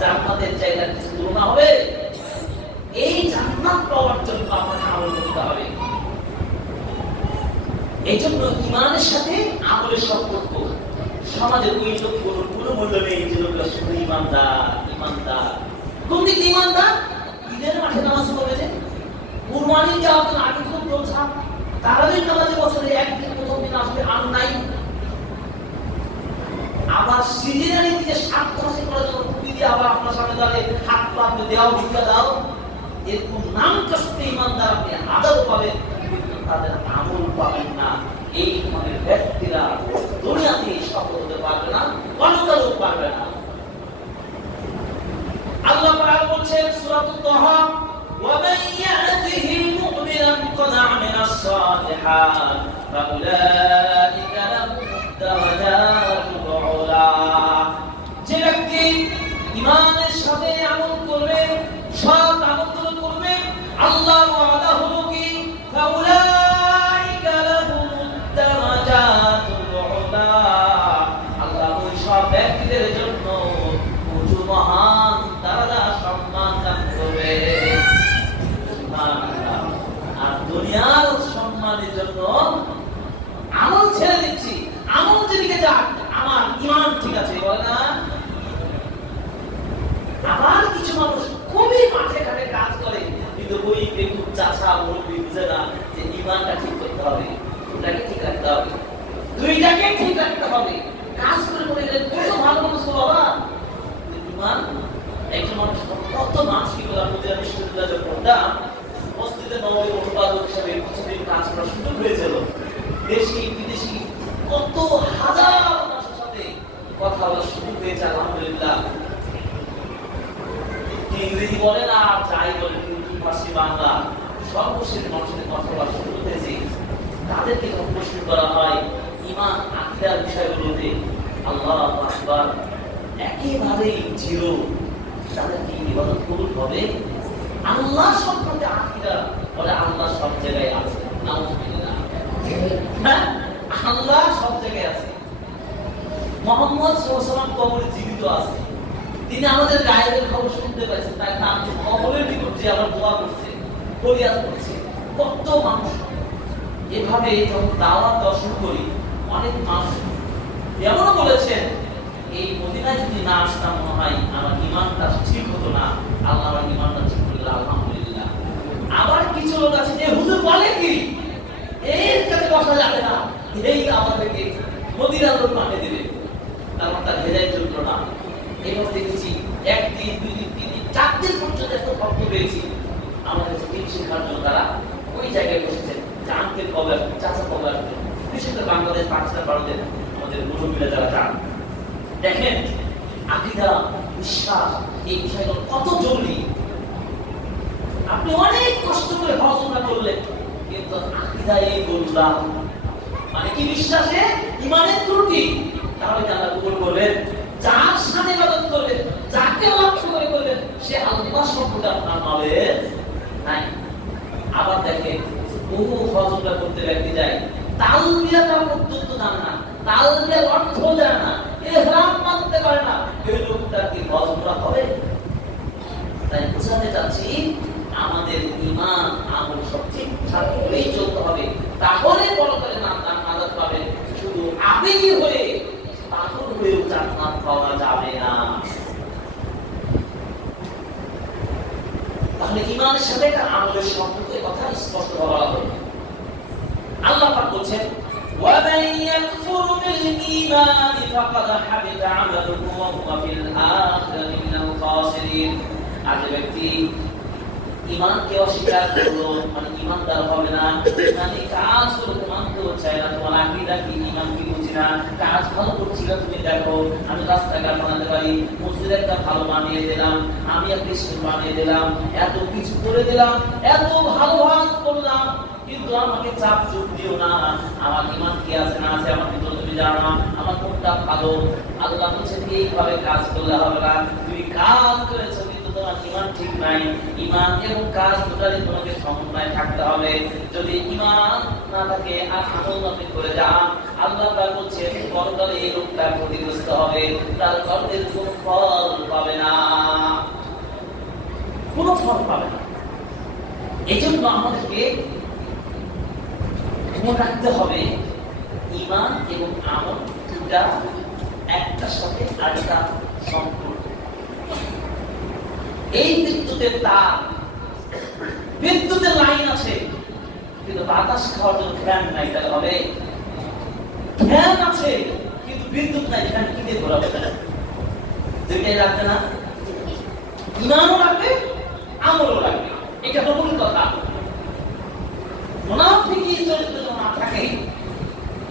জান্নাতের জায়গা কিছু তুলনা হবে? এই জান্নাত পাওয়ার জন্য আমাকে আমল করতে হবে। এই জন্য ঈমানের সাথে আমলের সম্পর্ক। সমাজের ওই লোকগুলোর কোনো মূল্য নেই যে লোকরা শুধু ঈমানদার। ঈমানদার কোন দিক ঈমানদার? ঈদের মাঠে নামাজ পড়বে, যে কুরবানি যাওয়ার জন্য আগে খুব রোজা, তারাবির নামাজে বছরে একদিন প্রথম দিন আসবে আর নাই। আবার সিজনালি যে স্বার্থ হাসিল করার জন্য টুপি দিয়ে আবার আপনার সামনে দাঁড়িয়ে হাত পা আপনি দেওয়া ভিক্ষা দাও, এরকম নাম কষ্ট ঈমানদার আপনি আদর পাবেন, কিন্তু তাদের আমল পাবেন না। এই ধরনের ব্যক্তিরা দুনিয়াতে সফল হতে পারবে না, পরকালেও পারবে না। আল্লাহ পাক বলছেন সূরাতুত তাহা, ومن يأته مؤمنا قد عمل الصالحات فأولئك لهم الدرجات العلى। যে ব্যক্তি ঈমানের সাথে আমল করবে, সৎ আমলগুলো করবে, আল্লাহর ওয়াদা হলো কি ফাউলাইকা লাহুমুদ দারাজাতুল উলা। আল্লাহ ওই সব ব্যক্তিদের জন্য উঁচু মহান দরজা সম্মান দান করবে। আর দুনিয়ার সম্মানের জন্য আমল ছেড়ে দিচ্ছি, আমল যেদিকে যাক, আমার ঈমান ঠিক আছে বলে না। আবার কিছু মানুষ খুবই মাঠে ঘাটে কাজ করে, কিন্তু ওই বেকুব চাচা মুরব্বি বুঝে না যে ঈমানটা ঠিক করতে হবে, ওটাকে ঠিক রাখতে হবে, দুইটাকে ঠিক রাখতে হবে। কাজ করে করে গেলে কত ভালো মানুষ বাবা, ঈমান। একজন মানুষ কত মানসিক বিশ্ববিদ্যালয়ে পড়তাম, মসজিদে নববী অনুবাদক হিসেবে কিছুদিন কাজ করার সুযোগ হয়েছিল। দেশি বিদেশি কত হাজার মানুষের সাথে কথা বলার সুযোগ হয়েছে আলহামদুলিল্লাহ। ইংরেজি বলেন আর যাই বলেন, উর্দু, ফার্সি, বাংলা, সর্বশেষ মানুষের কথা বলার সুযোগ হয়েছে। তাদেরকে যখন প্রশ্ন করা হয় ঈমান আকীদার বিষয়গুলোতে, আল্লাহু আকবার, একেবারেই জিরো, তাদের কি ইবাদত কবুল হবে? আল্লাহ সম্পর্কে আকীদা বলে আল্লাহ সব জায়গায় আছে, নাউযুবিল্লাহ। হ্যাঁ, আল্লাহ সব জায়গায় আছে। মুহাম্মদ সাল্লাল্লাহু আলাইহি ওয়াসাল্লাম কবরে জীবিত আছে, তিনি আমাদের গায়েবের খবর শুনতে পাচ্ছেন, তাই না? আপনি কবরের নিকট যে আবার দোয়া করছে, ফরিয়াদ করছে। কত মানুষ এভাবে যখন দাওয়াত দেওয়া শুরু করি, অনেক মানুষ এমনও বলেছেন, এই মদিনায় যদি না আসতাম মনে হয় আমার ঈমানটা ঠিক হতো না, আল্লাহ আমার ঈমানটা ঠিক করলেন, আলহামদুলিল্লাহ। আবার কিছু লোক আছে যে হুজুর বলে কি এর কাছে বসা যাবে না, এই আমাদেরকে মদিনার লোক মানে দেবে, কারণ তার হেদায়েত চলল না। এইভাবে দেখেছি একদিন, দুই দিন, তিন দিন, 4 দিন পর্যন্ত এত ভক্ত পেয়েছি। আমার কাছে দিন শেখার জন্য তারা ওই জায়গায় বসেছেন, জানতে কবে আসবেন, চাচা কবে আসবেন, বিশেষ করে বাংলাদেশ, পাকিস্তান, ভারতের আমাদের মুরব্বীরা যারা যান। দেখেন আকীদা, বিশ্বাস, এই বিষয়গুলো কত জরুরি। আপনি অনেক কষ্ট করে হজনা করলেন, কিন্তু আকীদা এই গোলরা, মানে কি বিশ্বাসে ঈমানের ত্রুটি, তাহলে আল্লাহ কবুল করবেন। যার সাথে ইবাদত করবেন, যাকে লক্ষ্য করে করবেন, সে আল্লাহ সম্পর্কে আপনার নলেজ নাই। আবার দেখেন বহু হজনা করতে ব্যক্তি যায়, তালবিয়াটা পর্যন্ত জানে না, তালবিয়ার অর্থ জানে না, ইহরাম মানতে পারে না, এই লোকটা কি হজনা হবে? তাই বুঝাতে চাচ্ছি আমাদের ঈমান আমল সব ঠিকঠাক হলেই চলতে হবে, তাহলে পরকালে নাজাত পাবে। শুধু আবেগী হয়ে পাগল হয়ে জান্নাত পাওয়া যাবে না। তাহলে ঈমানের সাথে একটা আমলের সম্পর্কের কথা স্পষ্ট বলা হলো। আল্লাহ পাক বলেন وَمَن يَكْفُرْ بِالْإِيمَانِ فَقَدْ حَبِطَ عَمَلُهُ وَهُوَ فِي الْآخِرَةِ مِنَ الْخَاسِرِينَ। আর যে ব্যক্তি ঈমানকে অস্বীকার করলো, মানে ঈমানদার হবে না, মানে কাজ করতে মানতেও চায় না, তোমার আকীদা কি, ঈমান কি বুঝি না, কাজ ভালো করছি না, তুমি দেখো আমি রাস্তাঘাট বানাতে পারি, মসজিদ একটা ভালো বানিয়ে দিলাম, আমি একটা স্কুল বানিয়ে দিলাম, এত কিছু করে দিলাম, এত ভালো কাজ করলাম, কিন্তু আমাকে চাপ চোখ দিও না, আমার ঈমান কি আছে না আছে আমার ভিতরে তুমি জানো না, আমার কোনটা ভালো। আল্লাহ বলছেন এইভাবে কাজ করলে হবে না, তুমি কাজ করেছো কিন্তু তোমার ঈমান ঠিক নাই। ঈমান এবং কাজ দুটোরই তোমাকে সমন্বয় থাকতে হবে। যদি ঈমান না থাকে আর আমল আপনি করে যান, আল্লাহ পাক বলছেন পরকালে এই লোকটা ক্ষতিগ্রস্ত হবে, তার কর্মের কোনো ফল পাবে না, কোনো ফল পাবে না। এজন্য আমাদেরকে মনে রাখতে হবে ঈমান এবং আমল দুটা একটার সাথে আরেকটা সম্পর্ক। এই বিদ্যুতের তার, বিদ্যুতের লাইন আছে, কিন্তু বাতাস খাওয়ার জন্য ফ্যান নাই, তাহলে হবে? ফ্যান আছে কিন্তু বিদ্যুৎ নাই, ফ্যান কি দিয়ে ঘোরাবে? দুইটাই রাখবে না, ঈমানও রাখবে, আমলও রাখবে। এটা প্রবল কথা। মুনাফিকি চরিত্র না থাকে,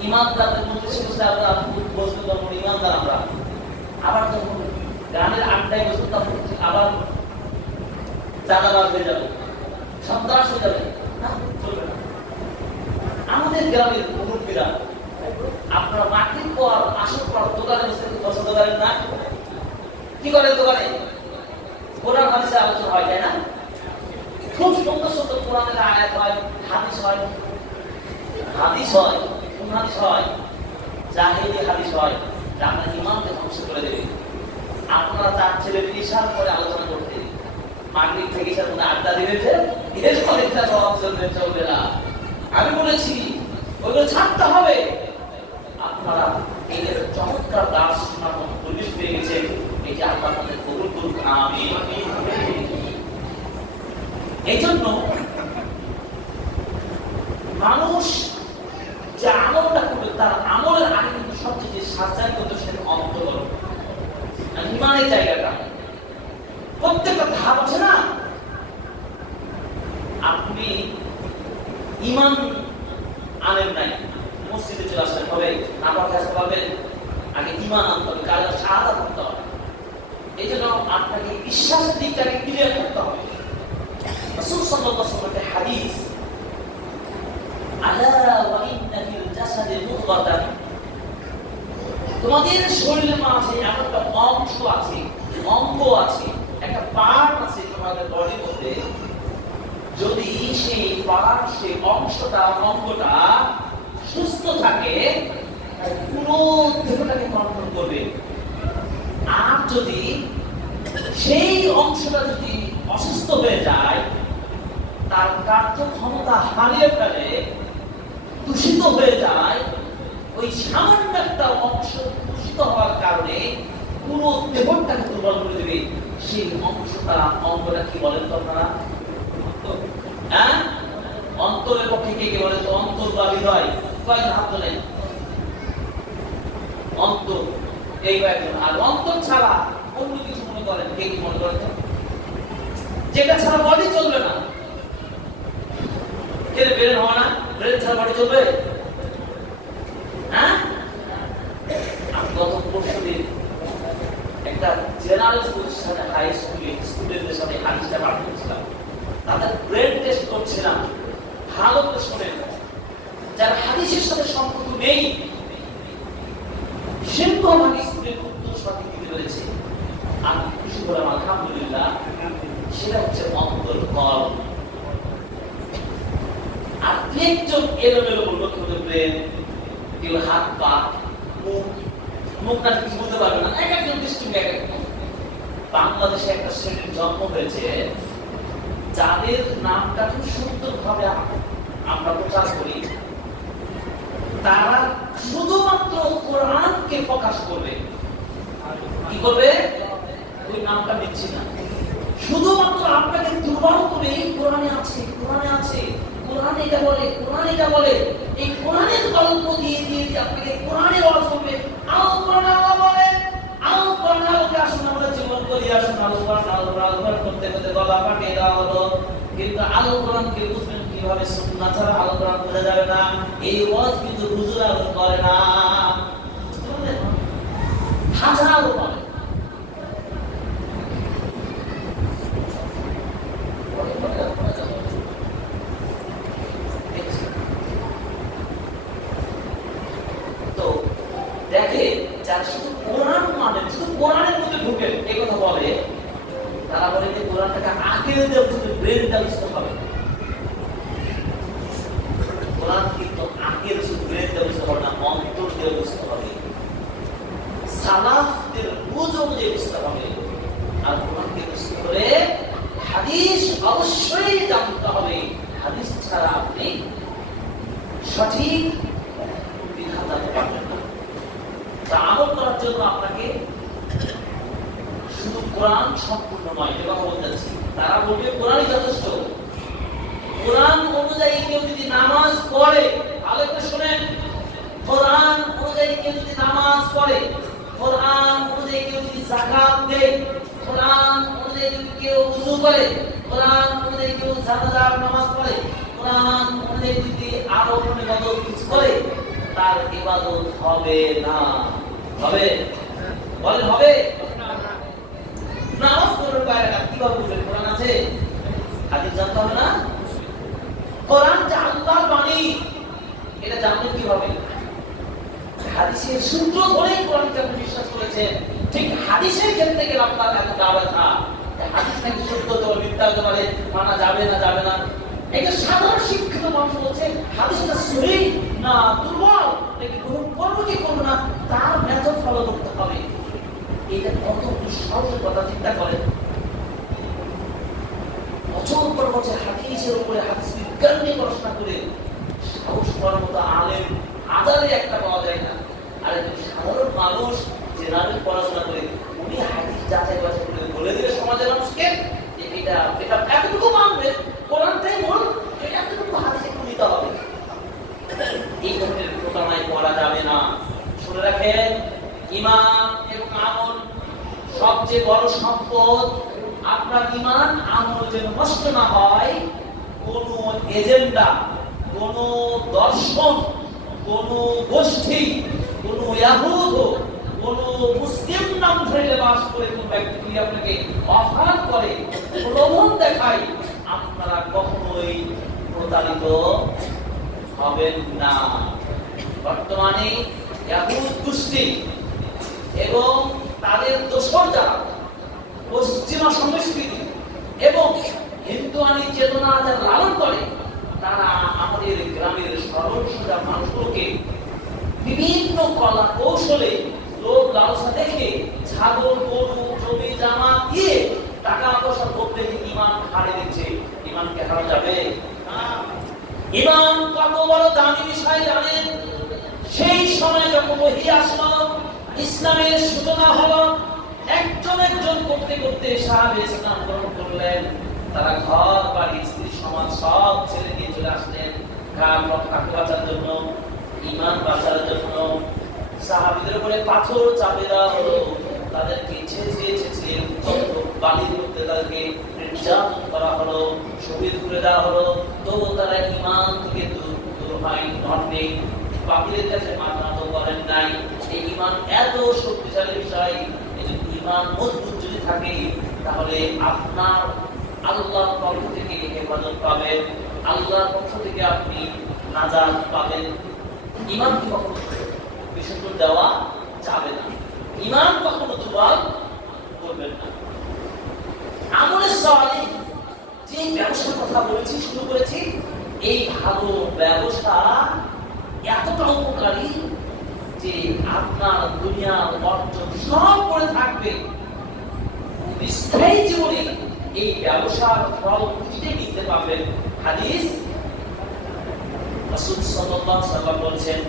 ঈমানদারদের মধ্যে বসে আমরা বসতে তখন ঈমানদার আমরা, আবার যখন গ্রামের আড্ডায় বসতে তখন আবার চাঁদাবাজ হয়ে যাবে, সন্ত্রাস হয়ে যাবে, চলবে না। আমাদের গ্রামের মুরব্বীরা আপনারা মাটির পর আসর পর দোকানে বসে পছন্দ করেন না? কি করেন দোকানে? কোরআন হাদিসে আলোচনা হয়, তাই না? খুব সুন্দর সুন্দর কোরআনের আয়াত হয়, হাদিস হয়। হাদিস হয়, কোন হাদিস হয়? জাহেলি হাদিস হয়, যা আপনার ঈমানকে ধ্বংস করে দেবে। আপনারা তার ছেলে ঈশার পরে আলোচনা করতে, মাগরিব থেকে ঈশার মধ্যে আড্ডা দিয়েছে, এর ফলে একটা জবাব চলবে না। আমি বলেছি ওইগুলো ছাড়তে হবে। আপনারা এদের চমৎকার দাস শোনার মতো পরিবেশ পেয়ে গেছে, এই যে আল্লাহ তাদের কবুল করুক, আমিন। এই জন্য মানুষ যে আমলটা করবে তার আমলের আগে কিন্তু সবচেয়ে সার্জারি করতে সেটা অন্তর্গত ঈমানের জায়গাটা। প্রত্যেকটা ধাপ আছে না, আপনি ঈমান আনেন নাই, মসজিদে চলে আসতে হবে, নামাজ আসতে হবে, আগে ঈমান আনতে হবে, কাজে শাহাদাত করতে হবে। এই জন্য আপনাকে বিশ্বাসের দিকটাকে ক্লিয়ার করতে হবে। রাসূল সাল্লাল্লাহু আলাইহি ওয়াসাল্লামের হাদিস, আলা ওয়া জাসাদে মুদগাতান, তোমাদের শরীরের মাঝে এমন একটা অংশ আছে, অঙ্গ আছে, একটা পার্ট আছে তোমাদের বডির মধ্যে, যদি সেই পার্ট, সেই অংশটা, অঙ্গটা সুস্থ থাকে পুরো দেহটাকে কন্ট্রোল করবে। আর যদি সেই অংশটা যদি অসুস্থ হয়ে যায়, তার কার্যক্ষমতা হারিয়ে ফেলে, দূষিত হয়ে যায়, ওই সামান্য একটা অংশ দূষিত হওয়ার কারণে পুরো দেহটাকে দুর্বল করে দেবে। সেই অংশটা, অঙ্গটা কি বলেন তো আপনারা? হ্যাঁ, অন্তরের পক্ষে কে কে বলে তো? অন্তর বা হৃদয়, কয়েকজন হাত তোলেন। অন্তর, এই কয়েকজন। আর অন্তর ছাড়া অন্য কিছু মনে করেন, কে কি মনে করেন? যেটা ছাড়া বডি চলবে না। কে ব্রেন হয় না? ব্রেন ছাড়া বডি চলবে? হ্যাঁ, আমি গত পরশুদিন একটা জেনারেল স্কুলের সাথে হাই স্কুলে স্টুডেন্টদের সাথে হাদিসটা পাঠ করছিলাম। তাদের ব্রেন টেস্ট করছিলাম। ভালো করে শোনেন, যার হাদিসের সাথে সম্পর্ক নেই সিংহভাগ স্কুলের উত্তর সঠিক দিতে পেরেছে। আমি খুশি হলাম, আলহামদুলিল্লাহ। সেটা হচ্ছে অন্তর, কল। আর একজন এলোমেলো বললো কেউ ব্রেন, কেউ হাত পা, মুখ, মুখটা কিছু বলতে পারবে না। এক একজন দৃষ্টিভঙ্গি এক এক। বাংলাদেশে একটা শ্রেণীর জন্ম হয়েছে যাদের নামটা খুব সুন্দরভাবে আমরা প্রচার করি। তারা শুধুমাত্র কোরআনকে প্রকাশ করবে। কি করবে? ওই নামটা দিচ্ছি না, শুধুমাত্র আপনাকে দুর্বল করে কোরআনে আছে, কোরআনে আছে, কোরআন এটা বলে, কোরআন এটা বলে, এই কোরআনের গল্প দিয়ে দিয়ে আপনাকে কোরআনে ওয়াজ করবে। আল কোরআন আল্লাহ বলে, আল কোরআন আলোকে আসুন আমরা জীবন করি, আসুন আল কোরআন, আল কোরআন করতে করতে গলা ফাটিয়ে দেওয়া হলো। কিন্তু আল কোরআনকে বুঝবেন কিভাবে? সুন্নাহ ছাড়া আল কোরআন বোঝা যাবে না। এই ওয়াজ কিন্তু হুজুররা করে না, হাজারো বলে। তো দেখে যারা শুধু কোরআন মানে, শুধু কোরআনের মধ্যে ঢুকে এই কথা বলে, তারা বলে যে কোরআনটাকে আঁকিয়ে দিয়ে বুঝতে, ব্রেন দিয়ে বুঝতে হবে। কোরআন কিন্তু আঁকিয়ে শুধু ব্রেন দিয়ে বুঝতে হবে না, অন্তর দিয়ে বুঝতে হবে, সালাফদের বুঝ অনুযায়ী বুঝতে হবে। আর কোরআনকে বুঝতে হলে হাদিস অবশ্যই জানতে হবে। হাদিস ছাড়া আপনি সঠিক বিধান জানতে পারবেন না। তা আমল করার জন্য আপনাকে শুধু কোরআন সম্পূর্ণ নয়, যে কথা বলতে চাচ্ছি। তারা বলবে কোরআনই যথেষ্ট। কোরআন অনুযায়ী কেউ যদি নামাজ পড়ে, ভালো করে শুনেন, কোরআন অনুযায়ী কেউ যদি নামাজ পড়ে, কোরআন অনুযায়ী কেউ যদি যাকাত দেয়, কোরআন অনুযায়ী যদি কেউ ওযু করে, কোরআন অনুযায়ী কেউ জানাজার নামাজ পড়ে, কোরআন অনুযায়ী যদি আরো কোনো ইবাদত কিছু করে, তার ইবাদত হবে না। হবে? বলেন হবে? নামাজ পড়ার বাইরে কিভাবে বুঝবেন কোরআন আছে? হাদিস জানতে হবে না? কোরআন যে আল্লাহর বাণী, এটা জানবেন কিভাবে? হাদিসের সূত্র ধরেই কোরআনকে আপনি বিশ্বাস করেছেন। ঠিক হাদিসের ক্ষেত্রে গেলে আপনার এত দাবা থা, হাদিস নাকি সত্য তো মিথ্যা হতে পারে, মানা যাবে না, যাবে না। একটা সাধারণ শিক্ষিত মানুষ বলছে হাদিসটা সহি না দুর্বল, নাকি গ্রহণ করবো কি করবো না, তার মেথড ফলো করতে হবে। এটা কত সহজ কথা, চিন্তা করেন। বছর পর বছর হাদিসের উপরে, হাদিস বিজ্ঞান নিয়ে পড়াশোনা করে সাহস করার মতো আলেম হাজারে একটা পাওয়া যায় না। আর একজন সাধারণ মানুষ জেনারেল পড়াশোনা করে, উনি হাদিস যাচাই বাছাই করে বলে দিলে সমাজের মানুষকে যে এটা এটা এতটুকু মানবে, কোরআনটাই মূল, এতটুকু হাদিস একটু নিতে হবে। এই ধরনের প্রতারণায় পড়া যাবে না। শুনে রাখেন, ঈমান এবং আমল সবচেয়ে বড় সম্পদ। আপনার ঈমান আমল যেন নষ্ট না হয়, কোন এজেন্ডা, কোন দর্শন, কোন গোষ্ঠী, কোন ইয়াহুদ, কোন মুসলিম নাম ধরে বাস করে কোন ব্যক্তি আপনাকে অফার করে, প্রলোভন দেখায়, আপনারা কখনোই প্রতারিত হবেন না। বর্তমানে ইয়াহুদ গোষ্ঠী এবং তাদের দোসর যারা পশ্চিমা সংস্কৃতি এবং হিন্দুয়ানি চেতনা যারা লালন করে, তারা আমাদের গ্রামের সরল সোজা মানুষগুলোকে বিভিন্ন কলা কৌশলে লোক লালসা দেখে ছাগল গরু জমি জামা দিয়ে টাকা পয়সা করতে ইমান হারিয়ে দিচ্ছে। ইমানকে হারানো যাবে? ইমান কত বড় দামি বিষয় জানেন? সেই সময় যখন ওহী আসলো, ইসলামের সূচনা হলো, একজন একজন করতে করতে সাহাবে ইসলাম গ্রহণ করলেন। তারা ঘর বাড়ি স্ত্রী সমাজ সব ছেড়ে দিয়ে চলে আসলেন কাকে বাঁচার জন্য, ইমান বাঁচার জন্য। সাহাবীদের উপরে পাথর চাপে দেওয়া হলো, তাদেরকে ছেঁচিয়ে উত্তপ্ত বালির মধ্যে তাদেরকে নির্যাতন করা হলো, শহীদ করে দেওয়া হলো। তবু তারা ইমান থেকে দূর হয়নি, পাপীদের কাছে মাথা নত করেন নাই। এই ইমান এত শক্তিশালী বিষয়। এই যে ইমান মজবুত যদি থাকে, তাহলে আপনার আল্লাহর পক্ষ থেকে হেফাজত পাবেন, আল্লাহর পক্ষ থেকে আপনি নাজাত পাবেন। ইমানকে কখনো বিসর্জন দেওয়া যাবে না, ইমান কখনো দুর্বল করবেন না। আমলে সালেহ যে ব্যবসার কথা বলেছি, শুরু করেছি, এই ভালো ব্যবসা এতটা উপকারী যে আপনার দুনিয়া অর্জন সব করে থাকবে। স্থায়ী জীবনে এই ব্যবসার ফল খুঁজে নিতে পারবেন। হাদিস রাসূল সাল্লাল্লাহু আলাইহি ওয়াসাল্লাম বলেছেন,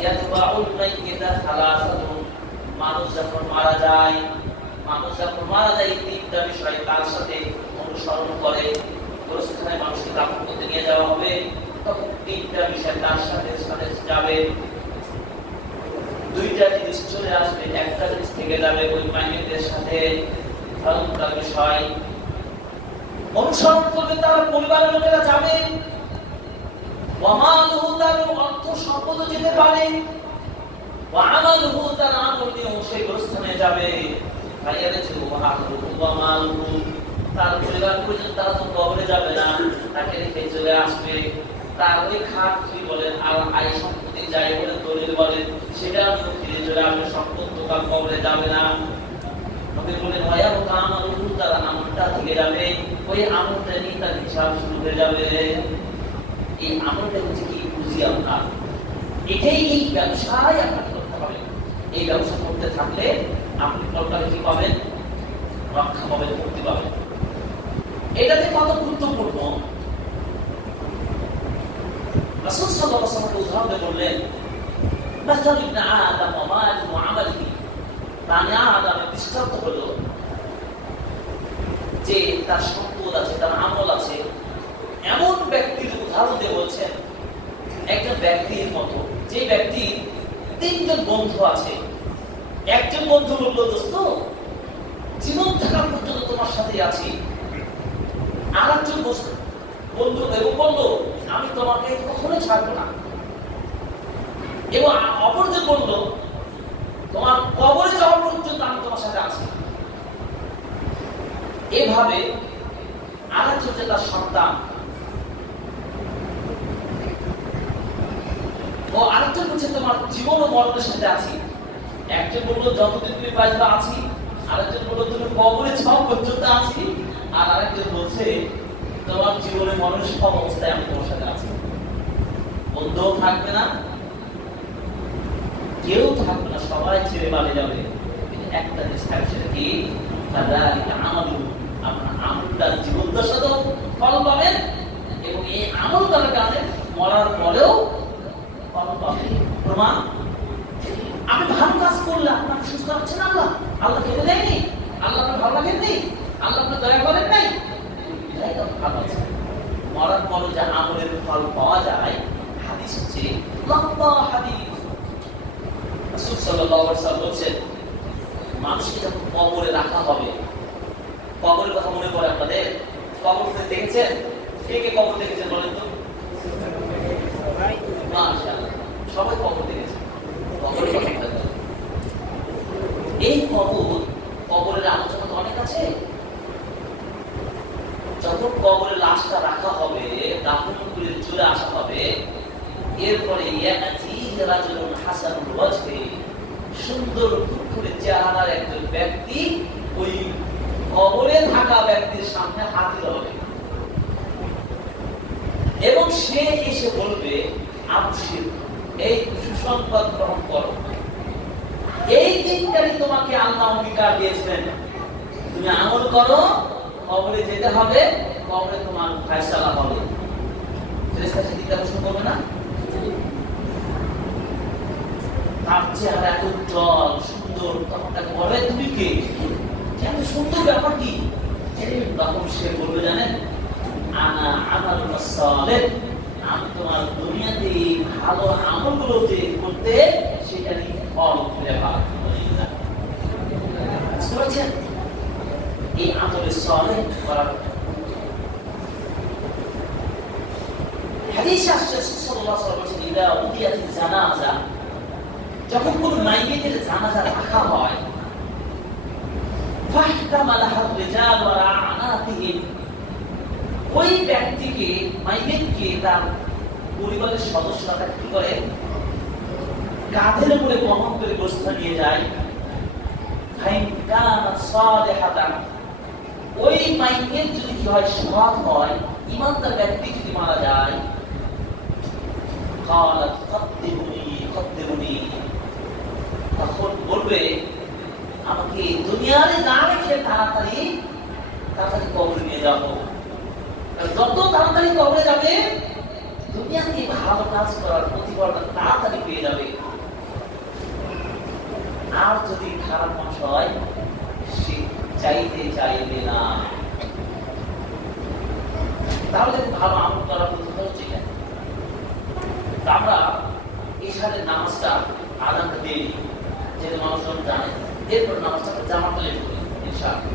ইয়াতবাউল মাইয়িতা সালাসাতুন, মানুষ যখন মারা যায় তিনটা বিষয় তার সাথে অনুসরণ করে। গোরস্থানে মানুষকে দাফন করতে নিয়ে যাওয়া হবে, তখন তিনটা বিষয় তার সাথে সাথে যাবে। দুইটা জিনিস চলে আসবে, একটা জিনিস থেকে যাবে ওই মাইয়িতের সাথে। তার বিষয় অনুসরণ করবে, তার পরিবারের লোকেরা যাবে। ওয়ামালুহু, তার অর্থ সম্পদ যেতে পারে। ওয়ামালুহু, তার আমল নিয়ে সেই গোরস্থানে যাবে। তার পরিবার পর্যন্ত তারা তো কবরে যাবে না, তাকে রেখে চলে আসবে। তার ওই খাট কি বলেন, আয় সম্পত্তি যাই বলে দলিল বলেন, সেটা ফিরে চলে আসবে, সম্পদ তো তার কবরে যাবে না। নবী বলেন তার আমলটা থেকে যাবে, ওই আমলটা নিয়ে তার হিসাব শুরু হয়ে যাবে। এই আমলটা হচ্ছে কি বুঝি আপনার, এটাই এই ব্যবসায় আপনাকে করতে হবে। এই ব্যবসা করতে থাকলে আপনি কলকাতা কি পাবেন? রক্ষা পাবেন, মুক্তি পাবেন। এটাতে কত গুরুত্বপূর্ণ রাসূল সাল্লাল্লাহু আলাইহি ওয়াসাল্লাম উদাহরণ দিয়ে বললেন, মাসাল ইবনে আদম ওয়া মালিহি ওয়া আমালিহি, প্রাণী আদমের দৃষ্টান্ত হলো যে তার সম্পদ আছে, তার আমল আছে। এমন ব্যক্তির উদাহরণ দিয়ে বলছেন, একজন ব্যক্তির মতো, যে ব্যক্তি তিনজন বন্ধু আছে। একজন বন্ধু বলল, দোস্ত জীবন থাকা পর্যন্ত তোমার সাথে আছি। আর একজন বন্ধু এবং বলল, আমি তোমাকে কখনো ছাড়বো না। এবং অপরজন বলল, তোমার কবরে যাওয়া পর্যন্ত আমি তোমার সাথে আছি। এভাবে আরেকজন যে তার সন্তান, ও আরেকজন বলছে তোমার জীবন ও মরণের সাথে আছি। একজন বললো যতদিন তুমি বাঁচবে আছি, আরেকজন বললো তুমি কবরে যাওয়া পর্যন্ত আছি, আর আরেকজন বলছে তোমার জীবনে মরণের সব অবস্থায় আমি তোমার সাথে আছি। বন্ধুও থাকবে না, কেউ থাকবে না, সবাই ছেড়ে পালিয়ে যাবে। কিন্তু একটা জিনিস থাকবে, সেটা কি? আপনার আমলটা জীবন দশাতেও ফল পাবেন এবং এই আমল করার কারণে মরার পরেও ফল পাবেন। প্রমাণ, আপনি ভালো কাজ করলে আপনাকে সুস্থ রাখছেন আল্লাহ। আল্লাহ খেতে দেয়নি, আল্লাহ আপনার ভালো লাগেননি, আল্লাহ আপনার দয়া করেন নাই, ভালো আছে। মরার পরে যা আমলের ফল পাওয়া যায়, হাদিস হচ্ছে লম্বা হাদিস। রাসূল সাল্লাল্লাহু আলাইহি ওয়াসাল্লাম বলেছেন, মানুষকে যখন কবরে রাখা হবে, কবরের কথা মনে পড়ে আপনাদের? কবর দেখেছেন? কে কে কবর দেখেছেন বলেন তো? মাশাআল্লাহ, সবাই কবর দেখেছেন। কবরের কথা, এই কবরের আলোচনা তো অনেক আছে। যখন কবরে লাশটা রাখা হবে, দাফন করে চলে আসা হবে, এরপরে ইয়াতি রাজুলুন হাসানুল ওয়াজহি, সুন্দর ফুটফুটে চেহারার একজন ব্যক্তি ওই কবরে থাকা ব্যক্তির সামনে হাজির হবে এবং সে এসে বলবে, আবশির, এই সুসংবাদ গ্রহণ করো, এই দিনটাই তোমাকে আল্লাহ অঙ্গীকার দিয়েছিলেন, তুমি আমল করো, কবরে যেতে হবে, কবরে তোমার ফয়সালা হবে। ফেরেশতা সেদিনটা প্রশ্ন করবে না? তার চেহারা এত উজ্জ্বল সুন্দর, তখন তাকে বলে, তুমি কে, এত সুন্দর, ব্যাপার কি? তখন সে বলবে, জানেন, আনা আমালুন সালেহ, আমি তোমার দুনিয়াতে ভালো আমলগুলো যে করতে, সেটা নিয়ে ফল ফিরে পাবো। বুঝছেন? এই আমলে সালেহ করার হাদিসে আসছে, সাল্লাল্লাহু আলাইহি ওয়াসাল্লাম বলেছেন, ইদা উদিয়াতিজ জানাজা, যখন কোন মাইয়িতের জানাজা রাখা হয়, ফাহতামালাহার রিজাল ওয়া আনাতিহিম, ওই ব্যক্তিকে, মাইয়িতকে তার পরিবারের সদস্যরা তাকে কি করে, কাঁধের উপরে বহন করে গোসল নিয়ে যায়। ফাইন কানাত সালিহাতান, ওই মাইয়িত যদি কি হয়, সৎ হয়, ঈমানদার ব্যক্তি যদি মারা যায়, ক্বালাত কদ্দিমুনি কদ্দিমুনি, তখন বলবে, আমাকে দুনিয়াতে না রেখে তাড়াতাড়ি তাড়াতাড়ি কবরে নিয়ে যাবো। যত তাড়াতাড়ি কবরে যাবে, দুনিয়াতে ভালো কাজ করার প্রতিফলটা তাড়াতাড়ি পেয়ে যাবে। আর যদি খারাপ মানুষ হয়, সে চাইতে চাইবে না। তাহলে ভালো আমল করার প্রতিফল হচ্ছে কেন? আমরা ইশারের নামাজটা আদানটা দিই, যেটা মানুষজন জানে, এরপর নামাজটা জামাতে লেট করি ইনশাআল্লাহ।